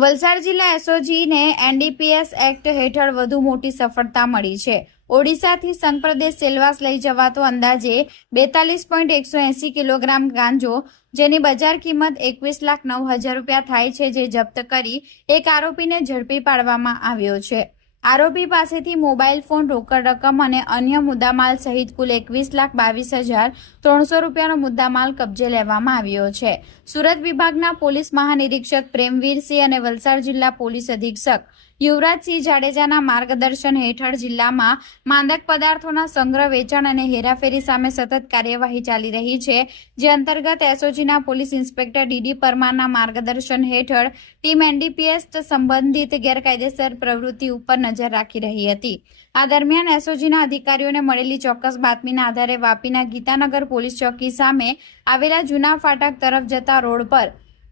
વલસાડ જિલ્લા એસઓજીને NDPS act હેઠળ વધુ મોટી સફળતા મળી છે। ઓડિશાથી સંઘપ્રદેશ સેલવાસ લઈ જવાતો અંદાજે 42.180 કિલોગ્રામ ગાંજો, જેની બજાર કિંમત 21,09,000 રૂપિયા થાય છે, જે જપ્ત કરી એક આરોપીને ઝડપી પાડવામાં આવ્યો છે। આરોપી પાસેથી મોબાઈલ ફોન, રોકડ રકમ અને અન્ય મુદ્દામાલ સહિત કુલ 21,22,300 રૂપિયાનો મુદ્દામાલ કબજે લેવામાં આવ્યો છે। સુરત વિભાગના પોલીસ મહાનિરીક્ષક પ્રેમવીરસિંહ અને વલસાડ જિલ્લા પોલીસ અધિક્ષક યુવરાજસિંહ જાડેજાના માર્ગદર્શન હેઠળ જિલ્લામાં માદક પદાર્થોના સંગ્રહ, વેચાણ અને હેરાફેરી સામે સતત કાર્યવાહી ચાલી રહી છે, જે અંતર્ગત એસઓજીના પોલીસ ઇન્સ્પેક્ટર ડીડી પરમારના માર્ગદર્શન હેઠળ ટીમ એનડીપીએસ સંબંધિત ગેરકાયદેસર પ્રવૃત્તિ ઉપર નજર રાખી રહી હતી। આ દરમિયાન એસઓજીના અધિકારીઓને મળેલી ચોક્કસ બાતમીના આધારે વાપીના ગીતાનગર પોલીસ ચોકી સામે આવેલા જૂના ફાટક તરફ જતા રોડ પર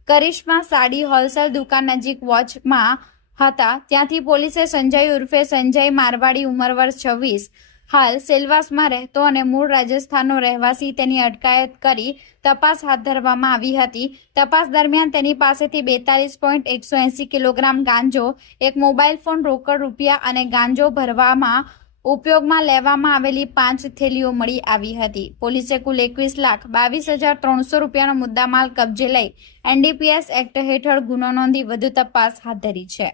કરિશ્મા સાડી હોલસેલ દુકાન નજીક વોચમાં હતા, ત્યાંથી પોલીસે સંજય ઉર્ફે સંજય મારવાડી, ઉંમર વર્ષ 26, હાલ સેલવાસમાં રહેતો અને મૂળ રાજસ્થાનનો રહેવાસી, તેની અટકાયત કરી તપાસ હાથ ધરવામાં આવી હતી। તપાસ દરમિયાન તેની પાસેથી 42.180 કિલોગ્રામ ગાંજો, એક મોબાઈલ ફોન, રોકડ રૂપિયા અને ગાંજો ભરવામાં ઉપયોગમાં લેવામાં આવેલી 5 થેલીઓ મળી આવી હતી। પોલીસે કુલ 21,22,300 રૂપિયાનો મુદ્દામાલ કબજે લઈ એનડીપીએસ એક્ટ હેઠળ ગુનો નોંધી વધુ તપાસ હાથ ધરી છે।